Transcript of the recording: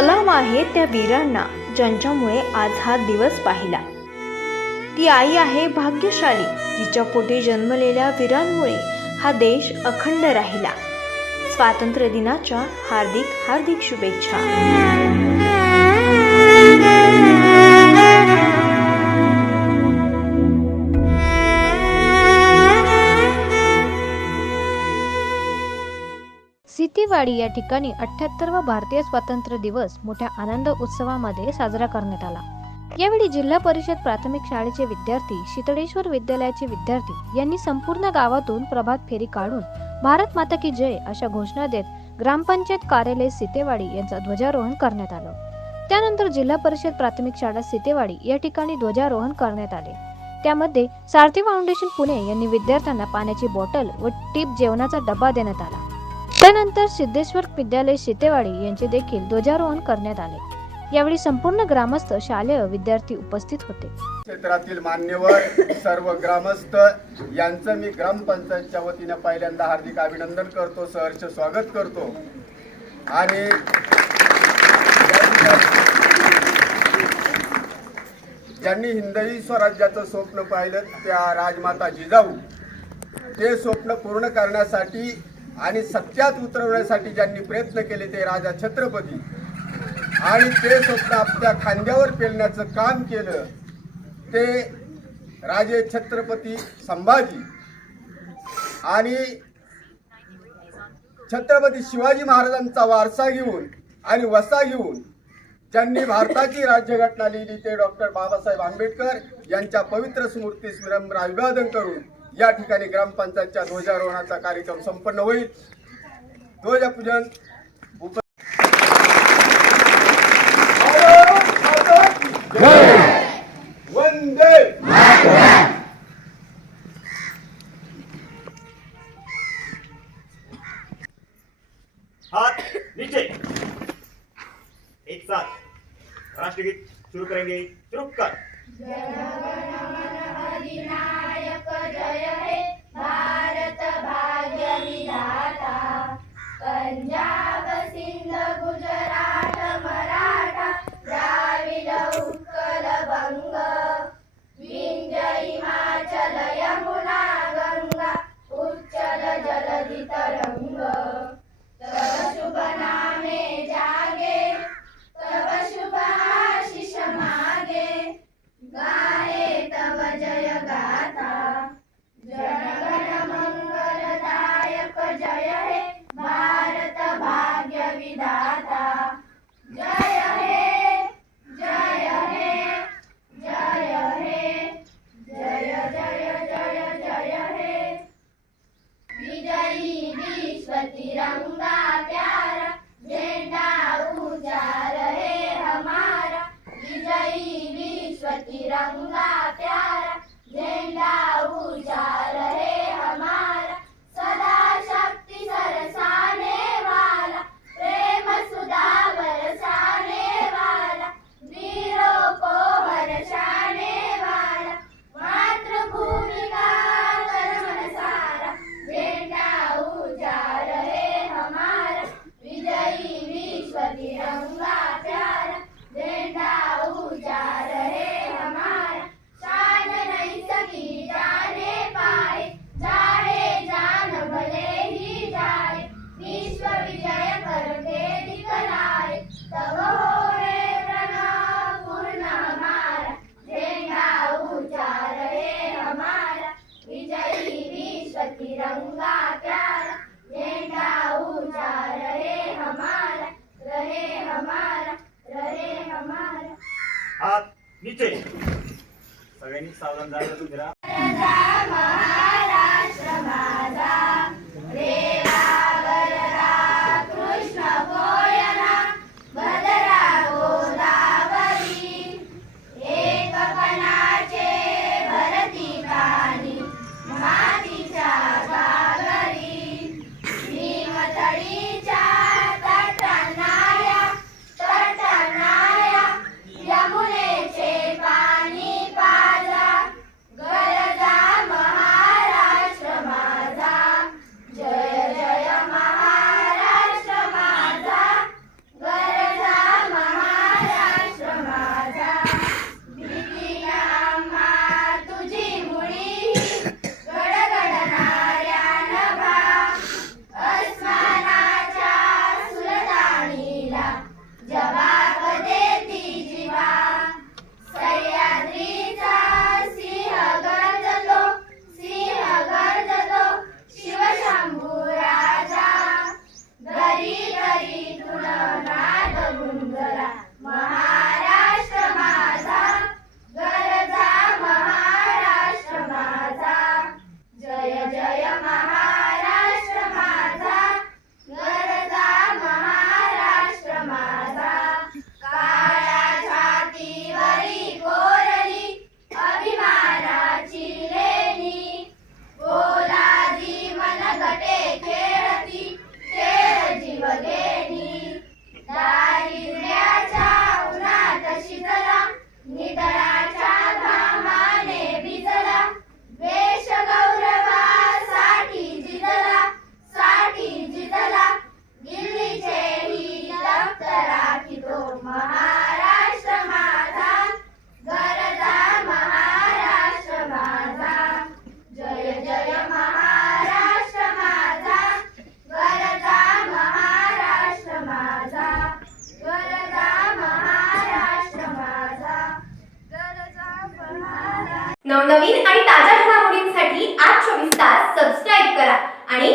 सलाम आहे त्या वीरांना ज्यांच्यामुळे आज हा दिवस पाहिला. ती आई आहे भाग्यशाली तिच्या पोटी जन्मलेल्या वीरांमुळे हा देश अखंड राहिला. स्वातंत्र्य दिनाच्या हार्दिक हार्दिक शुभेच्छा. सितीवाडी या ठिकाणी अठ्ठ्याहत्तरवा भारतीय स्वातंत्र्य दिवस मोठ्या आनंद उत्सवामध्ये साजरा करण्यात आला. यावेळी जिल्हा परिषद प्राथमिक शाळेचे विद्यार्थी शीतळेश्वर विद्यालयाचे विद्यार्थी यांनी संपूर्ण गावातून प्रभात फेरी काढून भारत माता की जय अशा घोषणा देत ग्रामपंचायत कार्यालय सितेवाडी यांचा ध्वजारोहण करण्यात आलं. त्यानंतर जिल्हा परिषद प्राथमिक शाळा सितेवाडी या ठिकाणी ध्वजारोहण करण्यात आले. त्यामध्ये सारथी फाउंडेशन पुणे यांनी विद्यार्थ्यांना पाण्याची बॉटल व टीप जेवणाचा डबा देण्यात आला. त्यानंतर सिद्धेश्वर विद्यालय शेतेवाडी यांचे देखील ध्वजारोहण करण्यात आले. यावेळी संपूर्ण ग्रामस्थ शालेय विद्यार्थी उपस्थित होते. क्षेत्रातील मान्यवर सर्व ग्रामस्थ यांचं मी ग्रामपंचायतच्या वतीनं पहिल्यांदा हार्दिक अभिनंदन करतो सहर्ष स्वागत करतो. आणि ज्यांनी हिंदवी स्वराज्याचं स्वप्न पाहिलं त्या राजमाता जिजाऊ. ते स्वप्न पूर्ण करण्यासाठी आणि सत्यात उतरवण्यासाठी ज्यांनी प्रयत्न केले ते राजा छत्रपती. आणि ते स्वप्न आपल्या खांद्यावर पेलण्याचं काम केलं. ते राजे छत्रपती संभाजी. आणि छत्रपती शिवाजी महाराजांचा वारसा घेऊन आणि वसा घेऊन ज्यांनी भारताची राज्यघटना लिहिली ते डॉक्टर बाबासाहेब आंबेडकर यांच्या पवित्र स्मृतीस विनम्र अभिवादन करून या ठिकाणी ग्रामपंचायतच्या ध्वजारोहणाचा कार्यक्रम संपन्न होईल. ध्वजपूजन उप वंदे हाथ नीचे. एक साथ. राष्ट्रगीत शुरू करेंगे. शुरू कर विनायक जय हे भारत भाग्य विधाता. पंजाब सावधान झालं जरा Ya नवनवीन आणि ताज्या घडामोडींसाठी आज चोवीस तास सबस्क्राईब करा आणि